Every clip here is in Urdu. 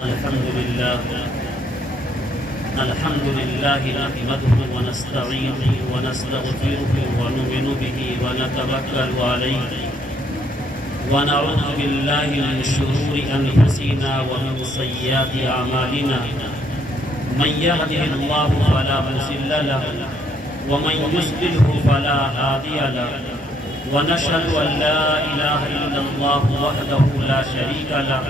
الحمد لله نحمده ونستعينه ونستغفره ونؤمن به ونتوكل عليه ونعوذ بالله من شرور أنفسنا ومن سيئات أعمالنا من يهده الله فلا مضل له ومن يضلل فلا هادي له ونشهد أن لا إله إلا الله وحده لا شريك له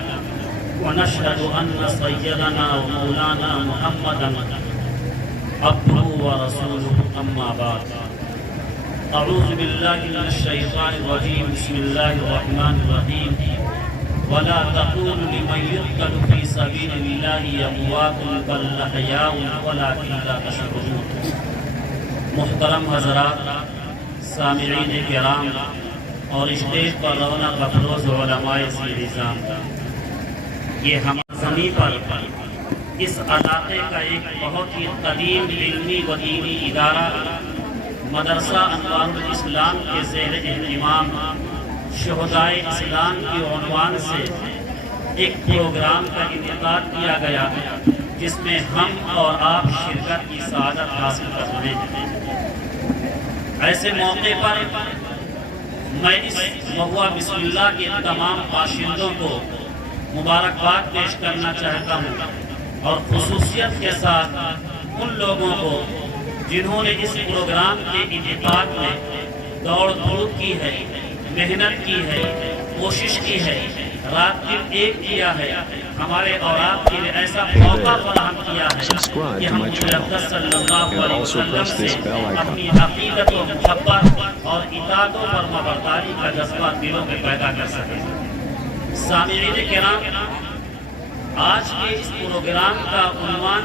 ونشهد أن سيدنا ومولانا محمدا عبده ورسوله أما بعد أعوذ بالله من الشيطان الرجيم بسم الله الرحمن الرحيم ولا تقولوا لمن يقتل في سبيل الله أموات بل أحياء ولكن لا تشعرون. محترم حضرات، سامعین کرام اور اسٹیج پر رونق افروز علماء نظام، یہ ہم زمین پر اس علاقے کا ایک بہت ہی قدیم علمی و دینی ادارہ مدرسہ انوار الاسلام کے زیر اہتمام شہدائے اسلام کی عنوان سے ایک پروگرام کا انعقاد کیا گیا جس میں ہم اور آپ شرکت کی سعادت حاصل کر رہے ہیں۔ ایسے موقع پر میں اس مہوہ بسم اللہ کے تمام باشندوں کو مبارکباد پیش کرنا چاہتا ہوں، اور خصوصیت کے ساتھ ان لوگوں کو جنہوں نے اس پروگرام کے انعقاد میں دوڑ دھوپ کی ہے، محنت کی ہے، کوشش کی ہے، رات دن ایک کیا ہے، ہمارے اور آپ کے لیے ایسا موقع فراہم کیا ہے کہ ہم محمد صلی اللہ علیہ وسلم سے اپنی عقیدت و محبت اور اطاعت و فرمانبرداری کا جذبہ دلوں میں پیدا کر سکیں۔ سامعین کرام، آج کے اس پروگرام کا عنوان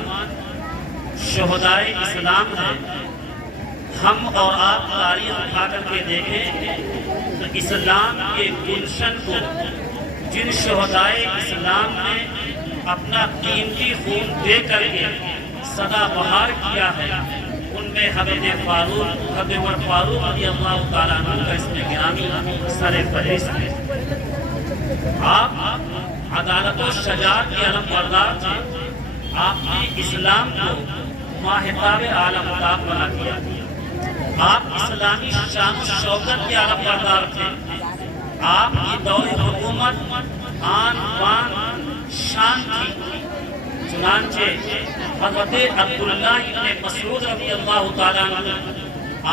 شہدائے اسلام ہے۔ ہم اور آپ تاریخ اٹھا کر کے دیکھیں تو اسلام کے گلشن کو جن شہدائے اسلام نے اپنا قیمتی خون دے کر کے سدا بہار کیا ہے، ان میں حضرت عمر فاروق رضی اللہ تعالیٰ عنہ کا اسم گرامی سر فہرست ہے۔ آپ عدالت و شجاعت کے علم بردار تھے۔ آپ نے اسلام کو ماہتاب عالم تاب بنا دیا۔ آپ اسلامی شان و شوکت کے علم بردار تھے۔ آپ کی دور حکومت آن بان شان تھی۔ چنانچہ حضرت عبداللہ ابن مسعود رضی اللہ تعالیٰ عنہ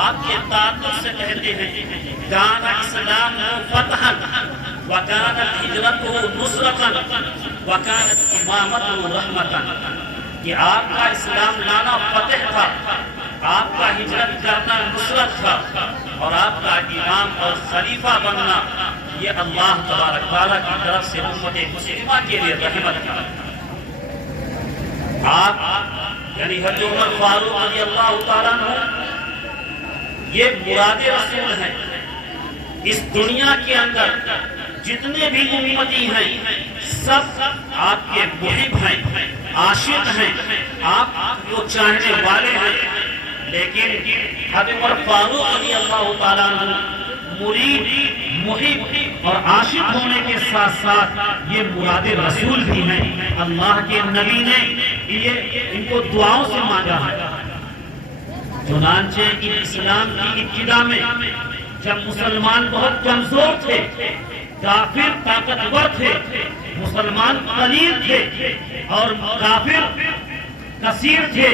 آپ کے تعلق سے کہتے ہیں کان اسلام فتحا وکانت ہجرتہ نصرتا وکانت امامتہ رحمتا، کہ آپ کا اسلام لانا فتح تھا، آپ کا ہجرت کرنا نصرت تھا، اور آپ کا امام اور خلیفہ بننا یہ اللہ تبارک تعالیٰ کی طرف سے امت مسلمہ کے لیے رحمت تھا۔ آپ یعنی حضرت عمر فاروق رضی اللہ تعالیٰ عنہ یہ مراد رسول ہیں۔ اس دنیا کے اندر جتنے بھی امتی ہیں سب آپ کے محب ہیں، عاشق ہیں، آپ کو چاہنے والے ہیں، لیکن حضرت عمر فاروق رضی اللہ تعالیٰ عنہ مرید، محب اور عاشق ہونے کے ساتھ ساتھ یہ مراد رسول بھی ہیں۔ اللہ کے نبی نے ان کو دعاؤں سے مانگا ہے۔ چنانچہ اسلام کی ابتدا میں جب مسلمان بہت کمزور تھے، کافر طاقتور تھے، مسلمان قلیل تھے اور کافر کثیر تھے،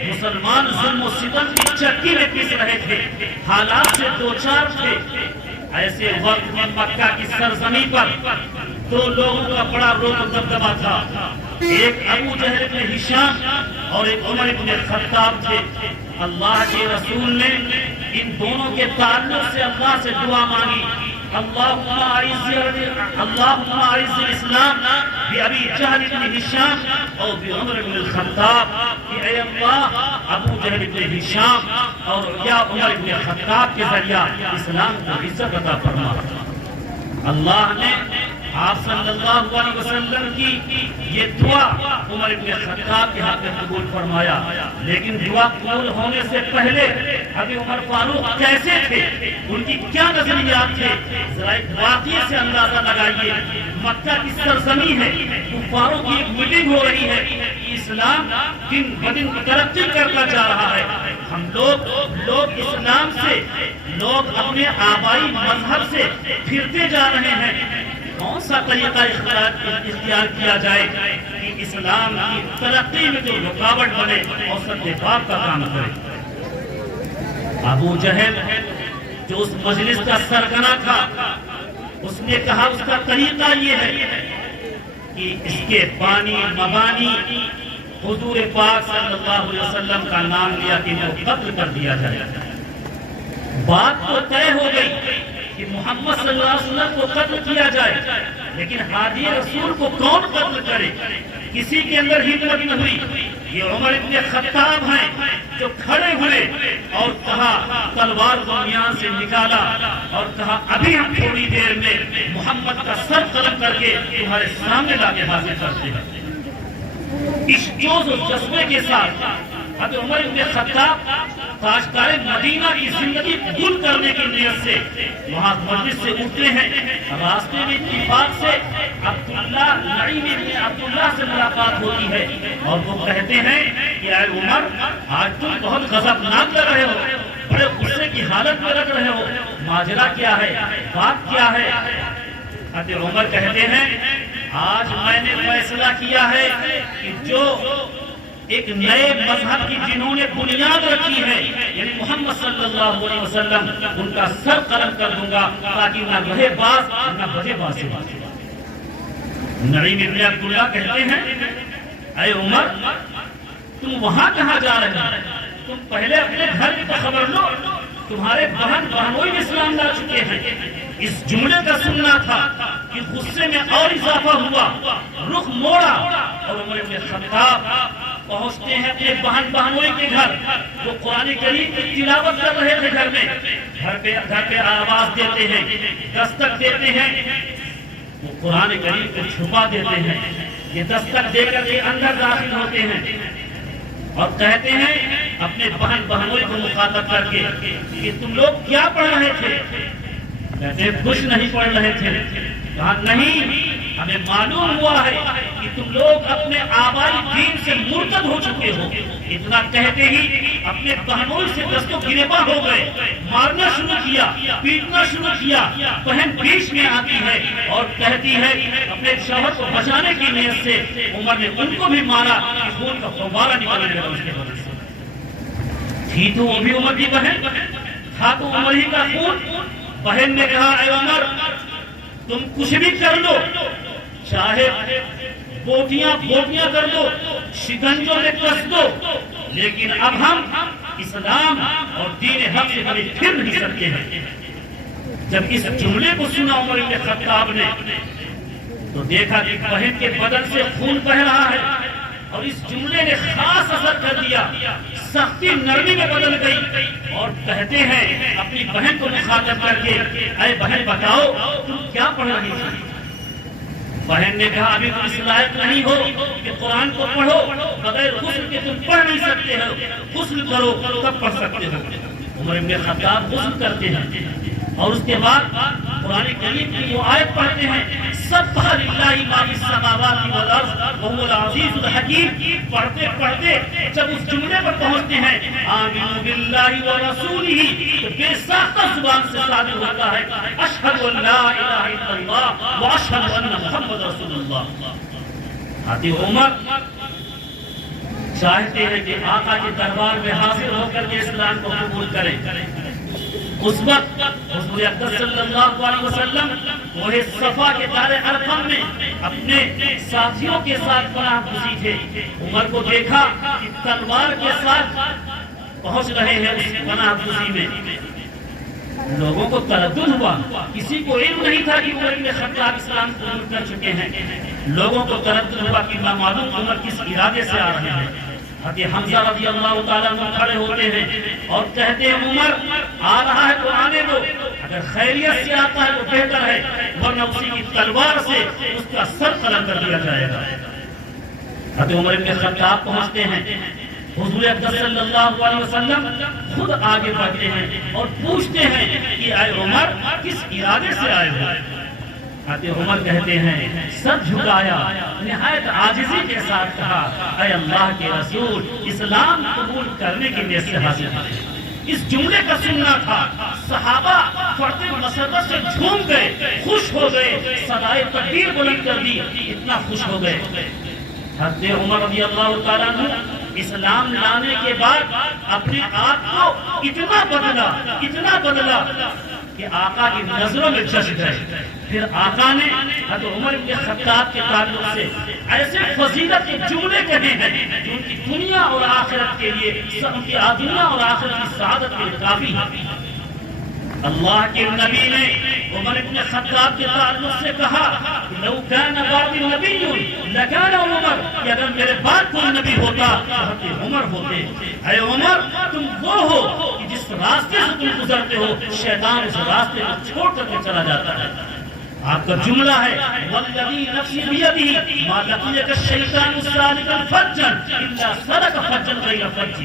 مسلمان ظلم و ستم کی چکی میں پس رہے تھے، حالات سے دوچار تھے، ایسے وقت میں مکہ کی سرزمین پر دو لوگوں کا بڑا رعب و دبدبہ تھا۔ ایک ابو جہل بن ہشام اور ایک عمر بن خطاب تھے۔ اللہ کے رسول نے ان دونوں کے تعلق سے اللہ سے دعا مانگی، اللہم اعز الاسلام بأبی جہل بن ہشام اور بعمر بن الخطاب، کہ اے اللہ ابو جہل بن ہشام اور یا عمر بن الخطاب کے ذریعہ اسلام کو عزت عطا فرما۔ اللہ نے آپ صلی اللہ علیہ وسلم کی یہ دعا عمر بن خطاب کے حق میں قبول فرمایا، لیکن دعا قبول ہونے سے پہلے حضرت عمر فاروق کیسے تھے، ان کی کیا نظریات تھے، ذرا ایک واقعے سے اندازہ لگائیے۔ مکہ کی سرزمین ہے، کفاروں کی ایک میٹنگ ہو رہی ہے، اسلام دن بدن ترقی کرتا جا رہا ہے، ہم لوگ اسلام سے، لوگ اپنے آبائی مذہب سے پھرتے جا رہے ہیں، کون سا طریقہ اختیار کیا جائے کہ اسلام کی ترقی میں جو رکاوٹ بنے اور سد دفاع کا کام کرے۔ ابو جہل جو اس مجلس کا سرگنا تھا، اس نے کہا اس کا طریقہ یہ ہے کہ اس کے بانی مبانی حضور پاک صلی اللہ علیہ وسلم کا نام لیا کہ وہ قتل کر دیا جائے۔ بات تو طے ہو گئی کہ محمد صلی اللہ علیہ وسلم کو قتل کیا جائے، لیکن ہادی رسول کو کون قتل کرے؟ کسی کے اندر ہمت نہ ہوئی۔ یہ عمر بن خطاب ہیں جو کھڑے ہوئے اور کہا، تلوار کو میان سے نکالا اور کہا ابھی ہم تھوڑی دیر میں محمد کا سر قلم کر کے تمہارے سامنے لا کے حاضر کرتے ہیں۔ اس جوش و جذبے کے ساتھ حضرت عمر بن خطاب تاجدار مدینہ کی زندگی قبول کرنے کی نیت سے وہاں مجلس سے اٹھتے ہیں۔ راستے میں اتفاق سے عبداللہ نعیم بن عبداللہ سے ملاقات ہوتی ہے اور وہ کہتے ہیں کہ اے عمر، آج تم بہت غضبناک لگ رہے ہو، بڑے غصے کی حالت میں لگ رہے ہو، ماجرا کیا ہے، بات کیا ہے؟ حضرت عمر کہتے ہیں آج میں نے فیصلہ کیا ہے کہ جو ایک نئے مذہب کی جنہوں نے بنیاد رکھی ہے، یعنی محمد صلی اللہ علیہ وسلم، ان کا سر قلم کر دوں گا تاکہ نہ رہے باز نہ بجے باز سے بات۔ نعیم بن عبداللہ کہتے ہیں اے عمر، تم وہاں کہاں جا رہے ہیں؟ تم پہلے اپنے گھر کی خبر لو، تمہارے بہن بہنوئی اسلام لا چکے ہیں۔ اس جملے کا سننا تھا کہ غصے میں اور اضافہ ہوا، رخ موڑا اور عمر بن خطاب پہنچتے ہیں اپنے بہن بہنوئی کے گھر۔ وہ قرآن کریم کی تلاوت کر رہے تھے گھر میں، گھر پہ آواز دیتے ہیں، دستک دیتے ہیں، وہ قرآن کریم کو چھپا دیتے ہیں، یہ دستک دے کر کے اندر داخل ہوتے ہیں اور کہتے ہیں اپنے بہن بہنوئی کو مخاطب کر کے کہ تم لوگ کیا پڑھ رہے تھے؟ کہتے ہیں کچھ نہیں پڑھ رہے تھے۔ کہا نہیں، ہمیں معلوم ہوا ہے کہ تم لوگ اپنے آبائی دین سے مرتد ہو چکے ہو۔ اتنا کہتے ہی اپنے بہنوئی سے دست و گریباں ہو گئے، مارنا شروع کیا، پیٹنا شروع کیا۔ بہن بیچ میں آتی ہے اور کہتی ہے اپنے شوہر کو بچانے کی نیت سے عمر نے ان کو بھی مارا کہ خون کا فوارہ نکلنے لگا اس کے بدن سے۔ تھی تو وہ بھی عمر کی بہن، تھا تو عمر ہی کا خون۔ بہن نے کہا اے عمر، تم کچھ بھی کر لو، چاہے بوٹیاں کر دو، شکنجوں میں کس دو، لیکن اب ہم اسلام اور دین حق سے کبھی پھر نہیں سکتے ہیں۔ جب اس جملے کو سنا عمر بن خطاب نے تو دیکھا کہ بہن کے بدن سے خون بہ رہا ہے اور اس جملے نے خاص اثر کر دیا، سختی نرمی میں بدل گئی اور کہتے ہیں اپنی بہن کو مخاطب کر کے اے بہن بتاؤ تم کیا پڑھ رہی تھی؟ بہن نے کہا ابھی تم اس لائق نہیں ہو کہ قرآن کو پڑھو، بغیر غسل کے تم پڑھ نہیں سکتے ہو، غسل کرو تب پڑھ سکتے ہو۔ عمر بن خطاب غسل کرتے ہیں اور اس کے بعد قرآن کریم کی وہ آیت پڑھتے ہیں سبح للہ ما فی السماوات والارض وهو العزیز الحکیم۔ پڑھتے پڑھتے جب اس جملے پر پہنچتے ہیں آمنوا باللہ ورسولہ، تو بے ساختہ زبان سے صادر ہوتا ہے اشہد ان لا الہ الا اللہ واشہد ان محمد رسول اللہ۔ حضرت عمر چاہتے ہیں کہ آقا کے دربار میں حاضر ہو کر کے اسلام کو قبول کریں۔ اس وقت حضور اقدس صلی اللہ علیہ وسلم وہ صفا کے دار ارقم میں اپنے ساتھیوں کے ساتھ پناہ گزین تھے۔ عمر کو دیکھا کہ تلوار کے ساتھ پہنچ رہے ہیں اس پناہ گزین میں۔ لوگوں کو تردد ہوا، کسی کو علم نہیں تھا کہ عمر بن خطاب اسلام قبول کر چکے ہیں۔ لوگوں کو تردد ہوا کہ معلوم عمر کس ارادے سے آ رہے ہیں۔ حضرت حمزہ رضی اللہ تعالیٰ عنہ کھڑے ہوتے ہیں اور کہتے ہیں عمر آ رہا ہے تو آنے دو۔ اگر خیریت سے آتا ہے تو بہتر ہے، ورنہ اسی کی تلوار سے اس کا سر قلم کر دیا جائے گا۔ حضرت عمر بن خطاب پہنچتے ہیں، حضور اقدس صلی اللہ علیہ وسلم خود آگے بڑھتے ہیں اور پوچھتے ہیں کہ اے عمر کس ارادے سے آئے ہو؟ حضرت عمر کہتے ہیں، سر جھکایا، نہایت عاجزی کے ساتھ کہا، اے اللہ کے رسول، اسلام قبول کرنے کی نیت سے حاضر ہے۔ اس جملے کا سننا تھا، صحابہ فرد مسرت سے جھوم گئے، خوش ہو گئے، صدائے تکبیر بلند کر دی، اتنا خوش ہو گئے۔ حضرت عمر رضی اللہ تعالیٰ عنہ اسلام لانے کے بعد اپنے آپ کو اتنا بدلا کہ آقا کی نظروں میں جش گئے۔ پھر آقا نے حضرت عمر بن خطاب کے تعلق سے ایسے فضیلت کے جملے کہے ہیں جو ان کی دنیا اور آخرت کے لیے، ان کی دنیا اور آخرت کی سعادت کے لیے کافی ہے۔ اللہ کے نبی نے عمر بن خطاب کے تعلق سے کہا، لو کان بعدی نبی لکان عمر، کہ اگر میرے بعد کوئی نبی ہوتا تو حضرت عمر ہوتے۔ اے عمر، تم وہ ہو کہ جس راستے سے تم گزرتے ہو شیطان اس راستے کو چھوڑ کر کے چلا جاتا ہے۔ آپ کا جملہ ہے، والذی نفسی بیدہ ما لقیک الشیطان سالکا فجا الا سلک فجا غیر فج۔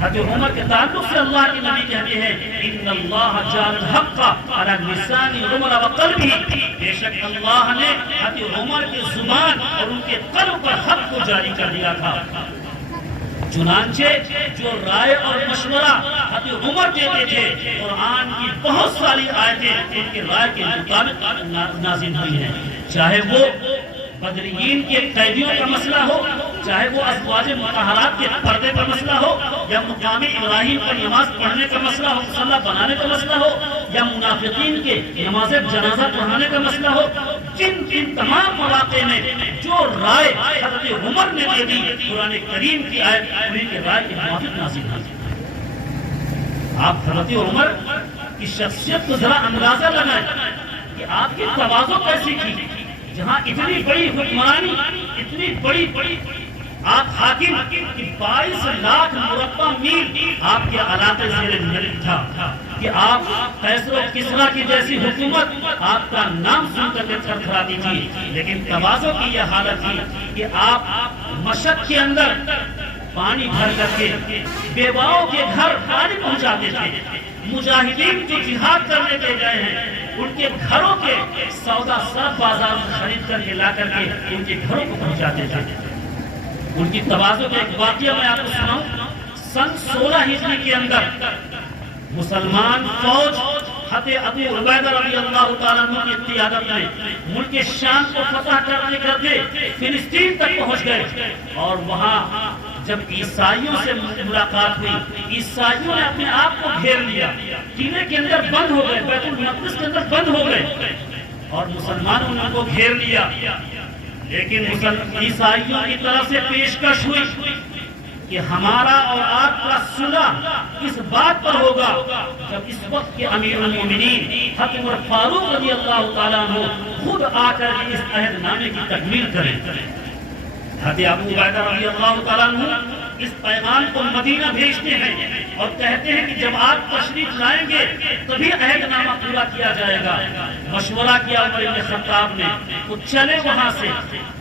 حضرت عمر کے تعلق سے اللہ کے نبی کہتے ہیں، ان اللہ جعل الحق علی لسان عمر وقلبہ، بے شک اللہ نے حضرت عمر کے زبان اور ان کے قلب پر حق کو جاری کر دیا تھا۔ چنانچہ جو رائے اور مشورہ حضرت عمر دیتے تھے، قرآن کی بہت ساری آیتیں ان کے رائے کے مطابق نازل ہوئی ہیں، چاہے وہ بدرین کے قیدیوں کا مسئلہ ہو، چاہے وہ ازواج مطہرات کے پردے کا مسئلہ ہو، یا مقام ابراہیم پر نماز پڑھنے کا مسئلہ ہو، مصلی بنانے کا مسئلہ ہو، یا منافقین کے نماز جنازہ پڑھانے کا مسئلہ ہو، جن تمام مواقع میں جو رائے حضرت عمر نے دے دی، قرآن کریم کی آیت انہیں کے رائے کے موافق نازل ہوئی۔ آپ حضرت عمر کی شخصیت کو ذرا اندازہ لگائیں کہ آپ کی تواضع کیسی تھی، جہاں اتنی بڑی حکمرانی، اتنی بڑی آپ حاکم کی 22 لاکھ مربع میل آپ کے علاقے زیر ملک تھا کہ آپ قیصر و کسریٰ کی جیسی حکومت آپ کا نام سن کر کے تھر تھراتی تھی، لیکن تواضع کی یہ حالت تھی کہ آپ مشق کے اندر پانی بھر کر کے بیواؤں کے گھر پانی پہنچاتے تھے۔ مجاہدین جو جہاد کرنے کے گئے ہیں ان کے گھروں کے سودا سب بازار میں خرید کر کے لا کر کے ان کے گھروں کو پہنچاتے تھے۔ ان کی تواضع کا ایک واقعہ میں آپ کو سناؤں۔ سن 16 ہجری کے اندر مسلمان فوج حضرت ابو عبیدہ رضی اللہ تعالیٰ عنہ کی قیادت میں ملک شام کو فتح کرنے کرتے فلسطین تک پہنچ گئے، اور وہاں جب عیسائیوں سے ملاقات ہوئی، عیسائیوں نے اپنے آپ کو گھیر لیا، قلعے کے اندر بند ہو گئے، بیت المقدس کے اندر بند ہو گئے، اور مسلمانوں نے ان کو گھیر لیا۔ لیکن عیسائیوں کی طرف سے پیشکش ہوئی کہ ہمارا اور آپ کا صلح اس بات پر ہوگا جب اس وقت کے امیر المومنین حضرت عمر فاروق رضی اللہ تعالیٰ عنہ خود آ کر اس عہد نامے کی تکمیل کریں۔ حضرت ابو عبیدہ رضی اللہ تعالیٰ عنہ اس پیغام کو مدینہ بھیجتے ہیں اور کہتے ہیں کہ جب آپ تشریف لائیں گے تبھی عہد نامہ پورا کیا جائے گا۔ مشورہ کیا عمر بن خطاب نے، وہ چلے وہاں سے۔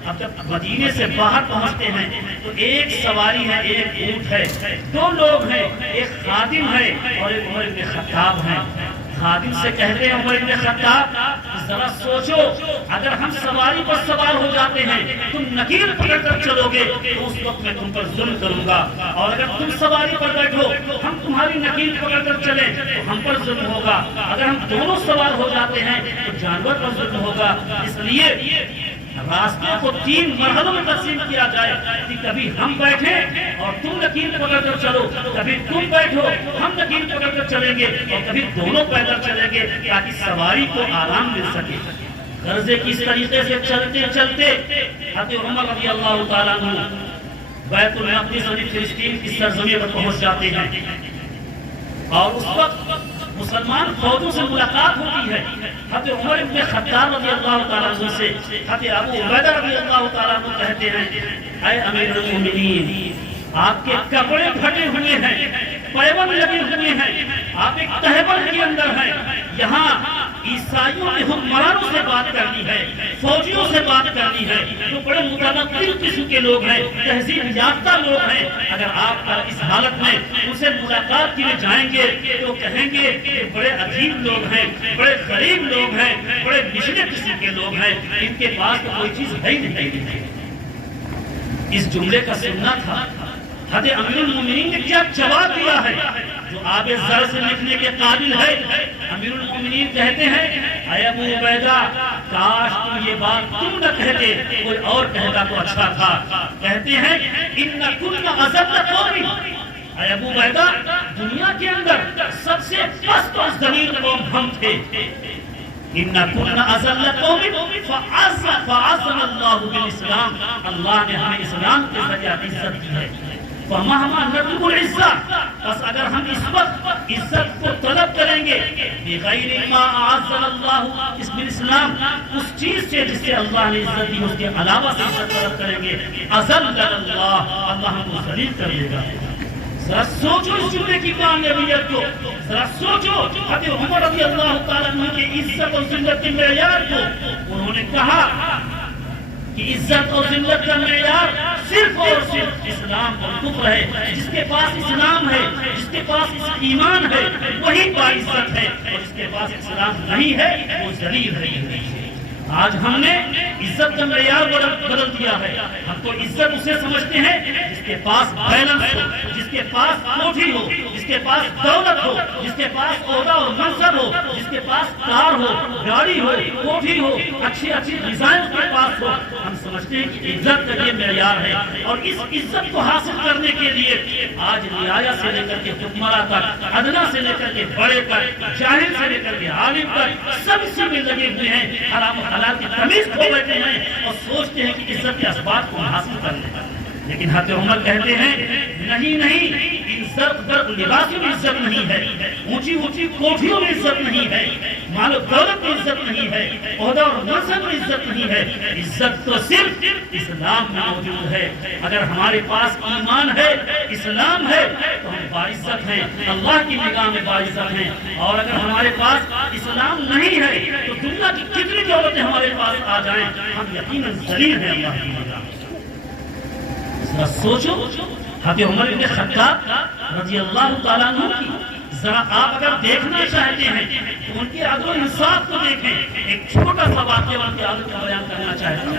اب جب مدینے سے باہر پہنچتے ہیں تو ایک سواری ہے، ایک اونٹ ہے، دو لوگ ہیں، ایک خادم ہے اور ایک عمر بن خطاب ہیں۔ خادم سے کہتے ہیں عمر بن خطاب ذرا سوچو، اگر ہم سواری پر سوار ہو جاتے ہیں تم نکیل پکڑ کر چلو گے تو اس وقت میں تم پر ظلم کروں گا، اور اگر تم سواری پر بیٹھو ہم تمہاری نکیل پکڑ کر چلیں تو ہم پر ظلم ہوگا، اگر ہم دونوں سوار ہو جاتے ہیں تو جانور پر ظلم ہوگا۔ اس لیے راستے کو 3 مرحلوں میں تقسیم کیا جائے کہ کبھی ہم بیٹھیں اور تم نکیل پکڑ کر چلو، کبھی تم بیٹھو ہم نکیل پکڑ کر چلیں گے، اور کبھی دونوں پیدل چلیں گے تاکہ سواری کو آرام مل سکے۔ غرضے کس طریقے سے چلتے چلتے حضرت عمر رضی اللہ تعالیٰ عنہ بیت المقدس یعنی فلسطین کی سرزمین پر پہنچ جاتے ہیں، اور اس وقت مسلمان فوجوں سے ملاقات ہوتی ہے۔ حضرت عمر بن خطاب رضی اللہ تعالیٰ عنہ سے حضرت ابو عبیدہ رضی اللہ تعالیٰ عنہ کہتے ہیں، اے امیر المومنین، آپ کے کپڑے پھٹے ہوئے ہیں، پیون لگے ہوئے ہیں، آپ ایک تہبند کے اندر ہیں، یہاں عیسائیوں کے حکمرانوں سے بات کرنی ہے، فوجیوں سے بات کرنی ہے، جو بڑے متمدن قسم کے لوگ ہیں، تہذیب یافتہ لوگ ہیں، اگر آپ اس حالت میں ان سے ملاقات کے لیے جائیں گے تو کہیں گے کہ بڑے عجیب لوگ ہیں، بڑے غریب لوگ ہیں، بڑے نچلے قسم کے لوگ ہیں، ان کے پاس تو کوئی چیز ہے ہی نہیں۔ اس جملے کا سننا تھا حضرت امیر المومنین نے کیا جواب دیا ہے جو آب زر سے لکھنے کے قابل ہے۔ امیر المومنین کہتے ہیں اے ابو عبیدہ کاش تم یہ بات تم نہ کہتے، کوئی اور کہتا تو اچھا تھا۔ کہتے ہیں ان کن اذل قوم، اے ابو عبیدہ دنیا کے اندر سب سے پست اور ذلیل قوم ہم تھے۔ ان کن اذل قوم فعزنا اللہ بالاسلام، اللہ نے ہمیں اسلام کے ذریعے عزت دی ہے۔ فمہما نطلب العزت، بس اگر ہم اس وقت عزت کو طلب کریں گے بغیر ما اعزنا اللہ اس بالاسلام، اس چیز سے جس سے اللہ نے عزت دی اس کے علاوہ سے عزت طلب کریں گے، اذلنا اللہ، اللہ ہم کو ذلیل کر دے گا۔ ذرا سوچو اس جملے کی کامیابیت کو، ذرا سوچو حضرت عمر رضی اللہ تعالیٰ عنہ کی عزت اور ذلت کے معیار کو۔ انہوں نے کہا کہ عزت اور ذلت کا معیار صرف اور صرف اسلام اور کفر ہے۔ جس کے پاس اسلام ہے، جس کے پاس ایمان ہے، وہی باعزت ہے، اور جس کے پاس اسلام نہیں ہے وہ ذلیل ہے۔ آج ہم نے عزت کا معیار بدل دیا ہے۔ ہم تو عزت اسے سمجھتے ہیں جس کے پاس بیلنس ہو، جس کے پاس کوٹھی ہو، جس کے پاس دولت ہو، جس کے پاس عہدہ اور منصب ہو، جس کے پاس کار ہو، گاڑی ہو، کوٹھی ہو، اچھی اچھی ڈیزائن کے پاس ہو۔ ہم سمجھتے ہیں کہ عزت کا یہ معیار ہے، اور اس عزت کو حاصل کرنے کے لیے آج رعایا سے لے کر کے حکمراں تک، ادنا سے لے کر کے بڑے تک، جاہل سے لے کر کے عالم تک، سب اسی میں لگے ہوئے ہیں، حرام حلال کی تمیز کھو بیٹھے ہیں اور سوچتے ہیں کہ عزت کے اسباب کو حاصل کر لیں۔ لیکن حضرت عمر کہتے ہیں نہیں، عزت در لباس میں عزت نہیں ہے، اونچی اونچی کوٹھیوں میں عزت نہیں ہے، مال و دولت میں عزت نہیں ہے، عہدہ اور منصب میں عزت نہیں ہے، عزت تو صرف اسلام میں موجود ہے۔ اگر ہمارے پاس ایمان ہے، اسلام ہے تو ہم باعزت ہیں، اللہ کی نگاہ میں باعزت ہیں، اور اگر ہمارے پاس اسلام نہیں ہے تو دنیا کی کتنی دولتیں ہمارے پاس آ جائیں ہم یقیناً ذلیل ہیں اللہ کی نگاہ میں۔ ذرا سوچو حضرت عمر بن خطاب رضی اللہ تعالیٰ عنہ کی، ذرا آپ اگر دیکھنا چاہتے ہیں تو ان کے عدل و انصاف کو دیکھیں۔ ایک چھوٹا سا واقعہ ان کے عدل کا بیان کرنا چاہتا ہوں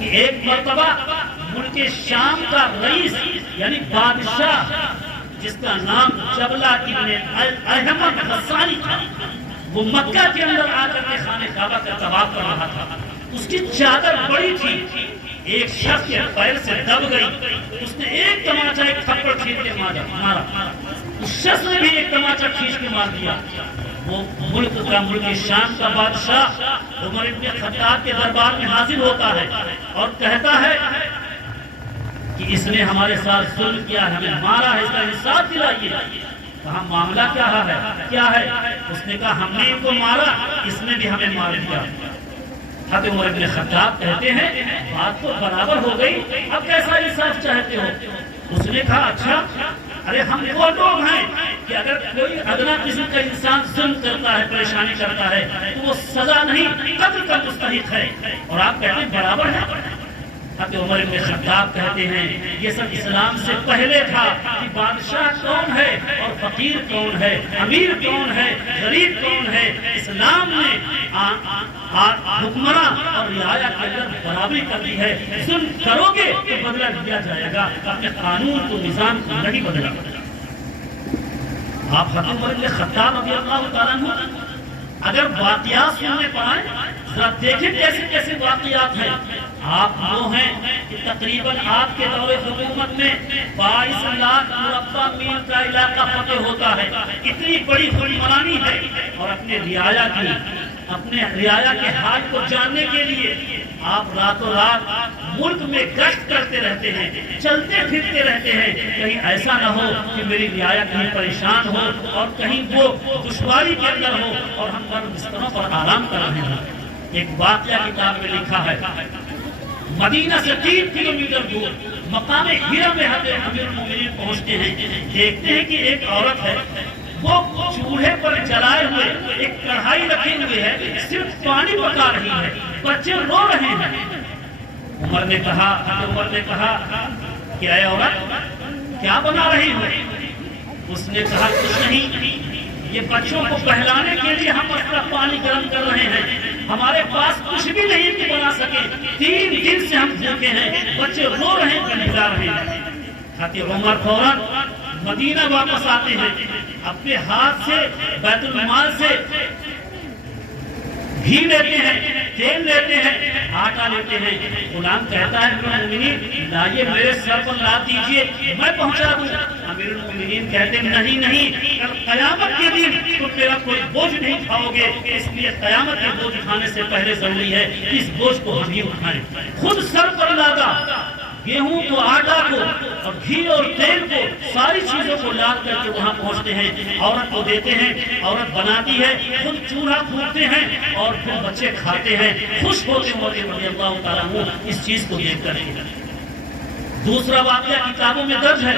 کہ ایک مرتبہ ملک شام کا رئیس یعنی بادشاہ جس کا نام جبلہ ابن احمد غسانی تھا، وہ مکہ کے اندر آ کر کے خانہ کعبہ کا طواف کر رہا تھا۔ اس کی چادر بڑی تھی، ایک شخص کے پیر سے دب گئی، اس نے ایک تماچا ایک تھپڑ کھینچ کے مارا، اس شخص نے بھی ایک تماچا کھینچ کے مار دیا۔ وہ ملک شام کا بادشاہ عمر بن خطاب کے دربار میں حاضر ہوتا ہے اور کہتا ہے کہ اس نے ہمارے ساتھ ظلم کیا ہے، ہمیں مارا ہے، اس کا انصاف دلائیے۔ کہا معاملہ کیا ہے؟ اس نے کہا ہم نے ان کو مارا، اس نے بھی ہمیں مار دیا۔ حضرت عمر بن خطاب کہتے ہیں بات تو برابر ہو گئی، اب کیسا انصاف چاہتے ہو؟ اس نے کہا اچھا، ارے ہم وہ لوگ ہیں کہ اگر کوئی ادنا قسم کا انسان ظلم کرتا ہے، پریشانی کرتا ہے تو وہ سزا نہیں قتل کا مستحق ہے، اور آپ کہتے ہیں برابر ہے۔ حضرت عمر بن خطاب کہتے ہیں یہ سب اسلام سے پہلے تھا کہ بادشاہ کون ہے اور فقیر کون ہے، امیر کون ہے، غریب کون ہے۔ اسلام نے حکمراں اور رعایا کے اندر برابری کر دی ہے۔ ظلم کرو گے تو بدلہ دیا جائے گا، اپنے قانون کو نظام کو نہیں بدلا۔ آپ حضرت عمر بن خطاب رضی اللہ تعالیٰ عنہ اگر واقعات سننے پائیں، ذرا دیکھیں کیسے کیسے واقعات ہیں۔ آپ وہ ہیں کہ تقریباً آپ کے دور حکومت میں 22 لاکھ مربع میل کا علاقہ فتح ہوتا ہے، اتنی بڑی حکمرانی ہے، اور اپنے رعایا کے حال کو جاننے کے لیے آپ راتوں رات ملک میں گشت کرتے رہتے ہیں، چلتے پھرتے رہتے ہیں، کہیں ایسا نہ ہو کہ میری رعایا کہیں پریشان ہو اور کہیں وہ دشواری کے اندر ہو اور ہم پر بستروں پر آرام کر رہے ہیں۔ ایک واقعہ کتاب میں لکھا ہے، مدینہ سے 3 کلومیٹر دور مقام ہیرا میں حضرت امیر المومنین پہنچتے ہیں، دیکھتے ہیں کہ ایک عورت ہے وہ چولہے پر جلائے ہوئے ایک کڑھائی رکھے ہوئے ہے، صرف پانی پکا رہی ہے، بچے رو رہے ہیں۔ عمر نے کہا کہ اے عورت کیا بنا رہی ہو؟ اس نے کہا کچھ نہیں، یہ بچوں کو بہلانے کے لیے ہم اپنا پانی گرم کر رہے ہیں، ہمارے پاس کچھ بھی نہیں کہ بنا سکے، 3 دن سے ہم بھوکے ہیں، بچے رو رہے ہیں، گنگنا رہے ہیں۔ خطیب عمر فوراً مدینہ واپس آتے ہیں، اپنے ہاتھ سے بیت المال سے گھی لیتے ہیں، تیل لیتے ہیں، آٹا لیتے ہیں۔ غلام کہتا ہے امیر المومنین لائیے میرے سر پر لاد دیجئے، میں پہنچا دوں۔ امیر المومنین کہتے ہیں نہیں، کل قیامت کے دن تو میرا کوئی بوجھ نہیں اٹھاؤ گے، اس لیے قیامت کے بوجھ اٹھانے سے پہلے ضروری ہے کہ اس بوجھ کو ہم ہی اٹھائیں۔ خود سر پر لادا، گیہوں کو، آٹا کو اور گھی اور تیل کو، ساری چیزوں کو لاد کر کے وہاں پہنچتے ہیں، عورت کو دیتے ہیں، عورت بناتی ہے، خود چولہا پھونکتے ہیں اور پھر بچے کھاتے ہیں، خوش ہوتے ہوتے رضی اللہ تعالیٰ عنہ اس چیز کو دیکھ کر۔ دوسرا واقعہ کتابوں میں درج ہے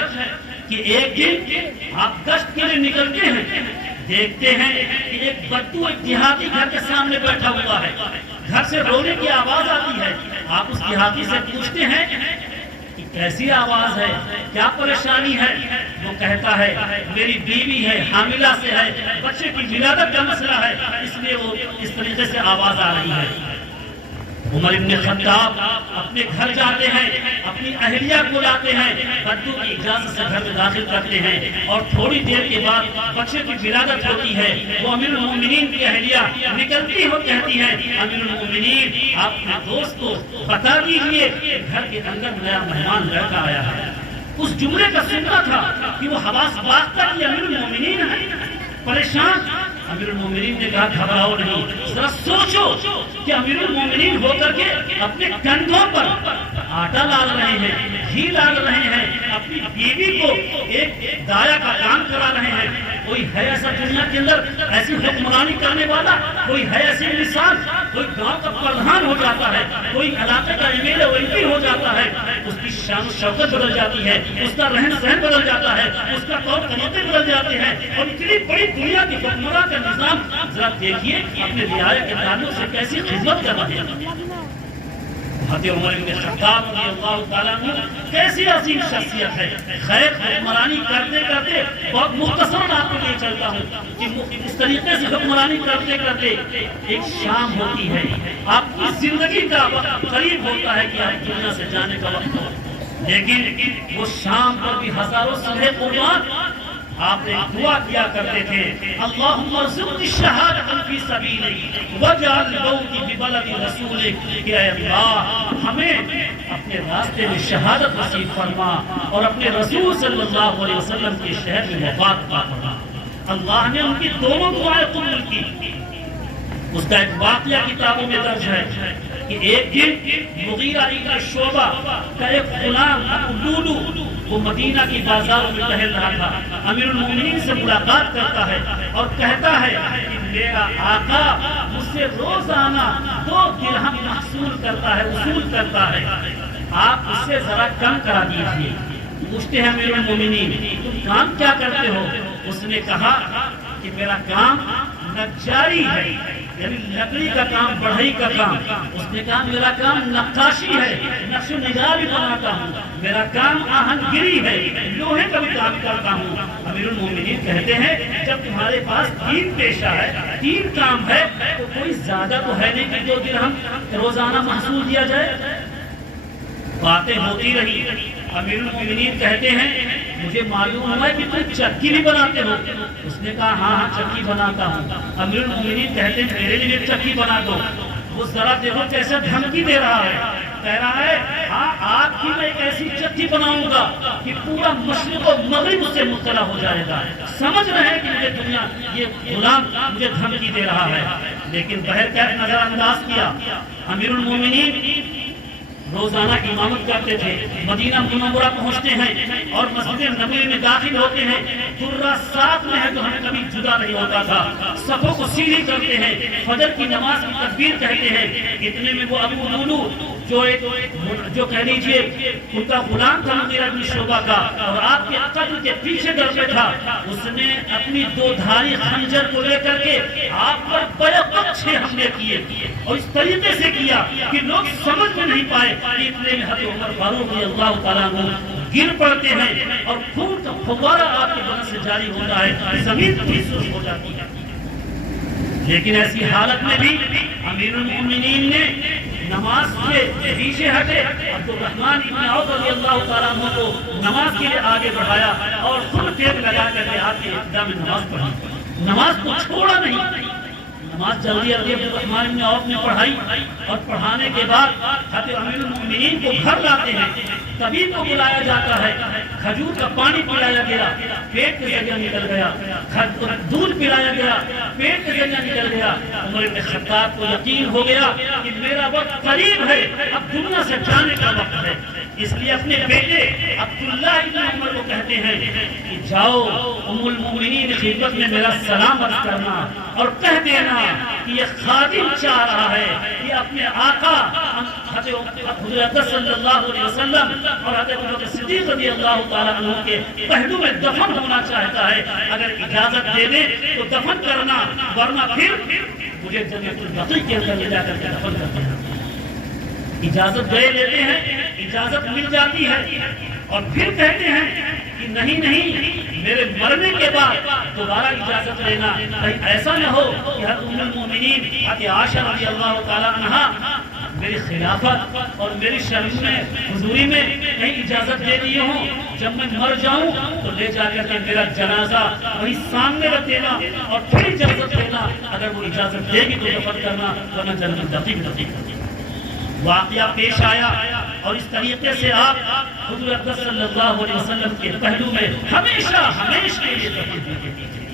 کہ ایک دن آپ گشت کے لیے نکلتے ہیں، دیکھتے ہیں کہ ایک بدو ایک دیہاتی گھر کے سامنے بیٹھا ہوا ہے، گھر سے رونے کی آواز آتی ہے۔ آپ اس دیہاتی سے پوچھتے ہیں کہ کیسی آواز ہے، کیا پریشانی ہے؟ وہ کہتا ہے میری بیوی ہے، حاملہ سے ہے، بچے کی ولادت کا مسئلہ ہے، اس لیے وہ اس طریقے سے آواز آ رہی ہے۔ عمر ابن خطاب اپنے گھر جاتے ہیں، اپنی اہلیہ کو لاتے ہیں، بدو کی اجازت سے گھر میں داخل کرتے ہیں، اور تھوڑی دیر کے بعد بچے کی ولادت ہوتی ہے۔ وہ امیر المومنین کی اہلیہ نکلتی ہو کہتی ہے امیر المومنین آپ اپنے دوست کو بتا دیجئے کہ گھر کے اندر نیا مہمان لڑکا آیا ہے۔ اس جملے کا سننا تھا کہ وہ حواس باختہ کی امیر المومنین ہے، پریشان۔ امیر المومنین نے کہا گھبراؤ نہیں، ذرا سوچو کہ امیر المومنین ہو کر کے اپنے کندھوں پر آٹا ڈال رہے ہیں، گھی ڈال رہے ہیں، اپنی بیوی کو ایک دایا کا کام کرا رہے ہیں۔ کوئی ہے ایسا دنیا کے اندر ایسی حکمرانی کرنے والا؟ کوئی ہے ایسی انسان؟ کوئی گاؤں کا پردھان ہو جاتا ہے، کوئی علاقے کا ایم ایل اے MP ہو جاتا ہے، اس کی شان و شوکت بدل جاتی ہے، اس کا رہن سہن بدل جاتا ہے، اس کا طور طریقے بدل جاتے ہیں، اور اتنی بڑی دنیا کی حکمران کا نظام ذرا دیکھیے اپنے رعایا کے تعلق سے کیسی خدمت کر رہے ہیں۔ حضرت عمر بن خطاب رضی اللہ تعالیٰ عنہ کیسی عظیم شخصیت ہے۔ خیر حکمرانی کرتے کرتے بہت مختصر آپ کو لے چلتا ہوں کہ اس طریقے سے حکمرانی کرتے کرتے ایک شام ہوتی ہے، آپ کی زندگی کا وقت قریب ہوتا ہے کہ آپ دنیا سے جانے کا وقت ہو، لیکن وہ شام پر بھی ہزاروں سرے قربان آپ نے دعا کیا کرتے تھے، اللہم ارزقنی الشہادۃ فی سبیلک واجعل موتی ببلد رسولک، کہ اے اللہ ہمیں اپنے راستے میں شہادت نصیب فرما اور اپنے رسول صلی اللہ علیہ وسلم کے شہر میں وفات عطا فرما۔ اللہ نے ان کی دونوں دعائیں قبول کی۔ اس کا ایک واقعہ کتابوں میں درج ہے کہ ایک دن مغیرہ ابن شعبہ کا ایک غلام ابو لولو وہ مدینہ کی بازاروں میں ٹہل رہا تھا، امیر المومنین سے ملاقات کرتا ہے اور کہتا ہے کہ میرا آقا مجھ سے روزانہ 2 درہم محصول کرتا ہے، وصول کرتا ہے، آپ اس سے ذرا کم کرا دیجیے۔ پوچھتے ہیں امیر المومنین تم کام کیا کرتے ہو؟ اس نے کہا کہ میرا کام نجاری ہے، یعنی لکڑی کا کام، بڑھئی کا کام۔ اس نے کہا میرا کام نقاشی ہے، نقش و نگار بھی بناتا ہوں، میرا کام آہن گری ہے، لوہے کا بھی کام کرتا ہوں۔ امیر المومنین کہتے ہیں جب تمہارے پاس 3 پیشہ ہے، 3 کام ہے، تو کوئی زیادہ تو ہے نہیں کہ 2 درہم روزانہ محصول دیا جائے۔ باتیں ہوتی رہی، امیر المومنین کہتے ہیں مجھے معلوم ہوا ہے کہ تم چکی بھی بناتے ہو۔ اس نے کہا ہاں چکی بناتا ہوں۔ امیر المومنین کہتے ہیں میرے لیے چکی بنا دو۔ وہ ذرا دیکھو کیسے دھمکی دے رہا ہے، کہہ رہا ہے ہاں آپ کی میں ایک ایسی چکی بناؤں گا کہ پورا مشرق و مغرب اس سے مطلع ہو جائے گا۔ سمجھ رہے ہیں کہ مجھے دنیا یہ غلام مجھے دھمکی دے رہا ہے، لیکن بہرکیف نظر انداز کیا۔ امیر المومنین روزانہ امامت کرتے تھے، مدینہ منورہ پہنچتے ہیں اور مسجد نبوی میں داخل ہوتے ہیں، درہ ساتھ میں ہے جو ہمیں کبھی جدا نہیں ہوتا تھا، صفوں کو سیدھی کرتے ہیں، فجر کی نماز کی تکبیر کہتے ہیں۔ اتنے میں وہ ابو لولو جو کہہ لیجئے ان کا غلام تھا مغیرہ بن شعبہ کا، اور آپ کے قتل کے پیچھے در پہ تھا، اس نے اپنی دو دھاری خنجر کو لے کر کے آپ پر بیک 6 حملے کیے، اور اس طریقے سے کیا کہ لوگ سمجھ میں نہیں پائے کہ اتنے میں حضرت عمر فاروق رضی اللہ تعالیٰ عنہ گر پڑتے ہیں اور خون کا فوارہ آپ کے بدن سے جاری ہوتا ہے، زمین پوری سرخ ہو جاتی ہے۔ لیکن ایسی حالت میں بھی امیر المومنین نے نماز کے پیچھے ہٹے، عبد الرحمن بن عوف رضی اللہ تعالیٰ عنہ کو نماز کے لیے آگے بڑھایا اور خود ٹیک لگا کر کے آپ کے ابتدا میں نماز پڑھی، نماز کو چھوڑا نہیں۔ نماز جلدی عبد الرحمن بن عوف نے پڑھائی، اور پڑھانے کے بعد حضرت امیر المومنین کو گھر لاتے ہیں، طبیب کو بلایا جاتا ہے، کھجور کا پانی پلایا گیا، پیٹ کے ذریعہ نکل گیا، دودھ پلایا گیا، پیٹ کے ذریعہ نکل گیا۔ عمر بن خطاب کو یقین ہو گیا کہ میرا وقت قریب ہے، اب دنیا سے جانے کا وقت ہے، اس لیے اپنے بیٹے عبداللہ ابن عمر کو کہتے ہیں کہ جاؤ ام المومنین کی خدمت میں میرا سلام عرض کرنا اور کہہ دینا کہ یہ خادم چاہ رہا ہے کہ اپنے آقا حضرت صلی اللہ علیہ وسلم اور حضرت صدیق رضی اللہ تعالیٰ عنہ کے پہلو میں دفن ہونا چاہتا ہے، اگر اجازت دے دے تو دفن کرنا، ورنہ پھر مجھے جنت البقیع کے اندر لے جا کر کے دفن کر دینا۔ اجازت دے لیتے ہیں، اجازت مل جاتی ہے، اور پھر کہتے ہیں کہ نہیں میرے مرنے کے بعد دوبارہ اجازت لینا، کہیں ایسا نہ ہو کہ حضرت ام المومنین حضرت عائشہ رضی اللہ تعالیٰ عنہا میری خلافت اور میری شرف میں حضوری میں کہیں اجازت دے دیے ہوں، جب میں مر جاؤں تو لے جا کر کے میرا جنازہ وہی سامنے رکھ دینا اور پھر اجازت دینا، اگر وہ اجازت دے گی تو دفن کرنا، ورنہ جنت البقیع۔ واقعہ پیش آیا اور اس طریقے سے آپ حضور اقدس صلی اللہ علیہ وسلم کے پہلو میں ہمیشہ کے لیے دفن ہوتے تھے۔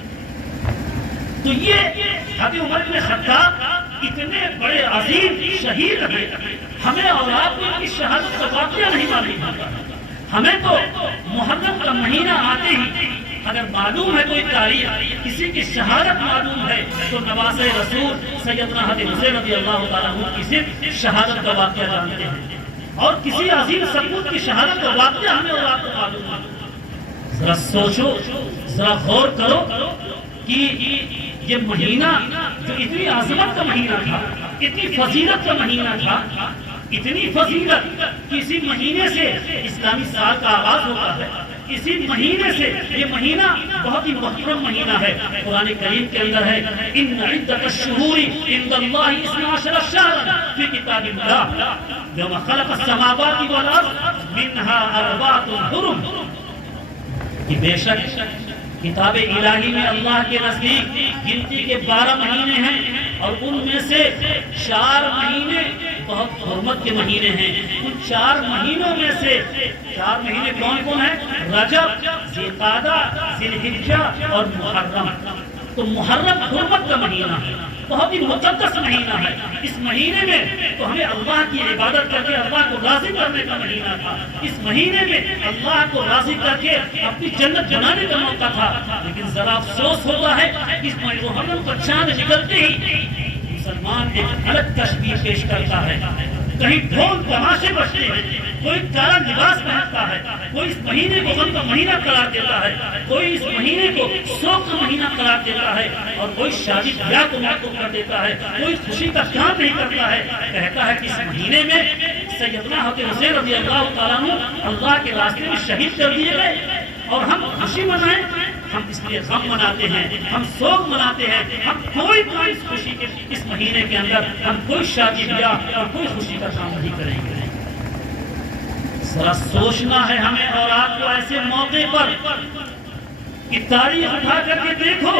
تو یہ حضرت عمر بن خطاب اتنے بڑے عظیم شہید ہیں، ہمیں اور آپ کو ان کی شہادت کا واقعہ نہیں معلوم ہوتا۔ ہمیں تو محرم کا مہینہ آتے ہی اگر معلوم ہے کوئی تاریخ، کسی کی شہادت معلوم ہے تو نواز رسول سیدنا حضرت حسین رضی اللہ تعالیٰ عنہ کی صرف شہادت کا واقعہ جانتے ہیں، اور کسی عظیم سپوت کی شہادت کا واقعہ ہمیں اور آپ کو معلوم ہے۔ ذرا سوچو، ذرا غور کرو کہ یہ مہینہ جو اتنی عظمت کا مہینہ تھا، اتنی فضیلت کا مہینہ تھا، اتنی فضیلت کہ اسی مہینے سے اسلامی سال کا آغاز ہوتا ہے، اسی مہینے سے یہ مہینہ بہت ہی محترم مہینہ ہے۔ قرآن کریم کے اندر ہے ان عدت الشہور عند اللہ 12 شہرا فی کتاب اللہ یوم خلق السماوات والارض منها 4 حرم، کہ بے شک کتاب الہی میں اللہ کے نزدیک گنتی کے 12 مہینے ہیں، اور ان میں سے 4 مہینے بہت حرمت کے مہینے ہیں۔ ان 4 مہینوں میں سے 4 مہینے کون کون ہیں؟ رجب، ذوالقعدہ، ذی الحجہ اور محرم۔ تو محرم حرمت کا مہینہ ہے، بہت ہی مقدس مہینہ ہے۔ اس مہینے میں تو ہمیں اللہ کی عبادت کر کے اللہ کو راضی کرنے کا مہینہ تھا، اس مہینے میں اللہ کو راضی کر کے اپنی جنت بنانے کا موقع تھا۔ لیکن ذرا افسوس ہوتا ہے کہ اس محرم کا چاند نکلتے ہی مسلمان ایک الگ تشبیہ پیش کرتا ہے، کہیں ڈھول تماشے بجتے ہیں، کوئی کالا لباس پہنتا ہے، کوئی اس مہینے کو غم کا مہینہ قرار دیتا ہے، کوئی اس مہینے کو سوگ کا مہینہ قرار دیتا ہے، اور کوئی شادی بیاہ کو معطوف کر دیتا ہے، کوئی خوشی کا کام نہیں کرتا ہے، کہتا ہے کہ اس مہینے میں سیدنا حضرت حسین رضی اللہ تعالیٰ عنہ اللہ کے راستے میں شہید کر دیے گئے، اور ہم خوشی منائیں۔ ہم اس لیے غم مناتے ہیں، ہم سوگ مناتے ہیں، ہم کوئی اس خوشی کے اس مہینے کے اندر ہم کوئی شادی بیاہ اور کوئی خوشی کا کام نہیں کریں گے۔ ذرا سوچنا ہے ہمیں اور آپ کو ایسے موقع پر کہ تاریخ اٹھا کر کے دیکھو،